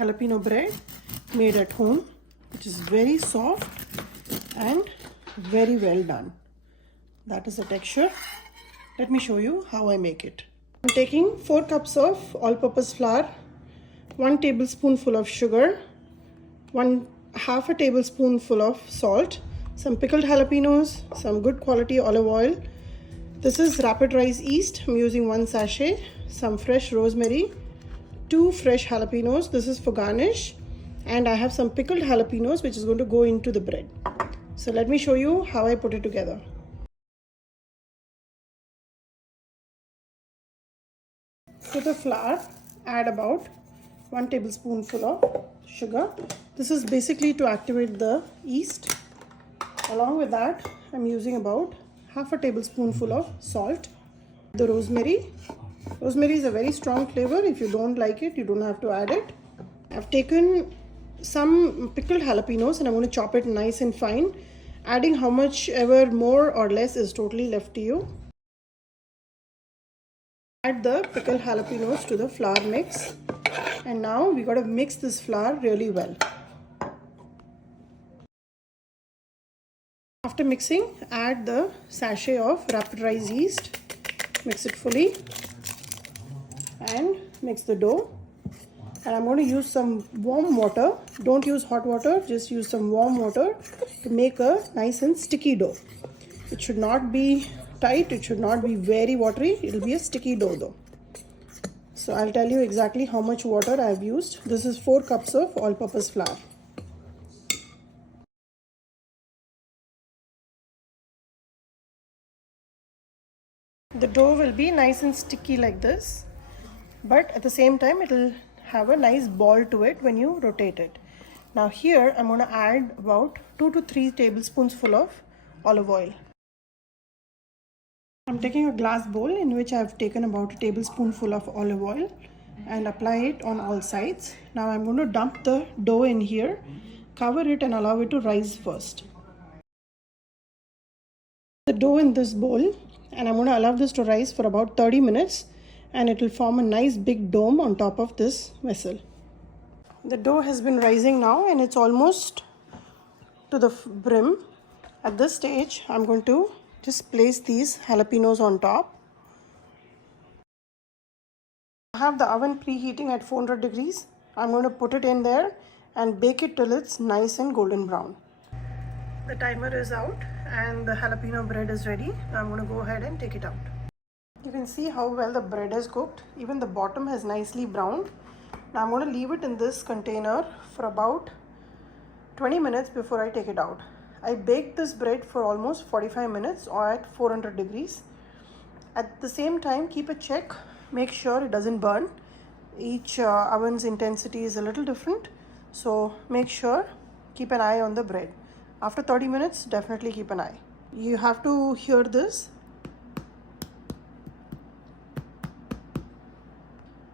jalapeno bread made at home, which is very soft and very well done. That is the texture. Let me show you how I make it. I'm taking 4 cups of all-purpose flour, 1 tablespoonful of sugar, half a tablespoonful of salt, some pickled jalapenos, some good quality olive oil. This is rapid rice yeast. I'm using 1 sachet, some fresh rosemary, 2 fresh jalapenos. This is for garnish. And I have some pickled jalapenos which is going to go into the bread. So let me show you how I put it together. To the flour, add about 1 tablespoonful of sugar. This is basically to activate the yeast. Along with that, I'm using about half a tablespoonful of salt. The rosemary. Rosemary is a very strong flavor. If you don't like it, you don't have to add it. I've taken some pickled jalapenos and I'm going to chop it nice and fine. Adding how much ever more or less is totally left to you. Add the pickled jalapenos to the flour mix. And now we got to mix this flour really well. After mixing, add the sachet of rapid rice yeast. Mix it fully and mix the dough. And I'm going to use some warm water. Don't use hot water, just use some warm water to make a nice and sticky dough. It should not be tight, it should not be very watery, it will be a sticky dough though. So I'll tell you exactly how much water I've used. This is 4 cups of all-purpose flour. The dough will be nice and sticky like this, but at the same time it will have a nice ball to it when you rotate it. Now here I'm going to add about 2 to 3 tablespoons full of olive oil. I'm taking a glass bowl in which I've taken about a tablespoonful of olive oil and apply it on all sides. Now I'm going to dump the dough in here, cover it and allow it to rise first. The dough in this bowl, and I'm going to allow this to rise for about 30 minutes and it will form a nice big dome on top of this vessel. The dough has been rising now and it's almost to the brim. At this stage, I'm going to just place these jalapenos on top. I have the oven preheating at 400 degrees. I'm going to put it in there and bake it till it's nice and golden brown. The timer is out and the jalapeno bread is ready. I'm going to go ahead and take it out. You can see how well the bread is cooked. Even the bottom has nicely browned. Now I'm going to leave it in this container for about 20 minutes before I take it out. I baked this bread for almost 45 minutes or at 400 degrees. At the same time, keep a check. Make sure it doesn't burn. Each oven's intensity is a little different. So make sure, keep an eye on the bread. After 30 minutes, definitely keep an eye. You have to hear this.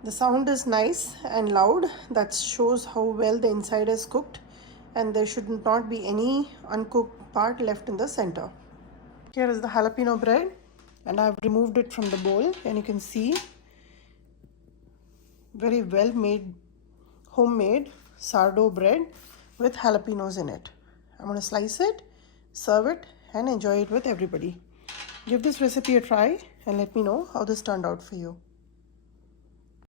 The sound is nice and loud. That shows how well the inside is cooked and there should not be any uncooked part left in the center. Here is the jalapeno bread and I've removed it from the bowl and you can see very well made homemade sourdough bread with jalapenos in it. I'm going to slice it, serve it and enjoy it with everybody. Give this recipe a try and let me know how this turned out for you.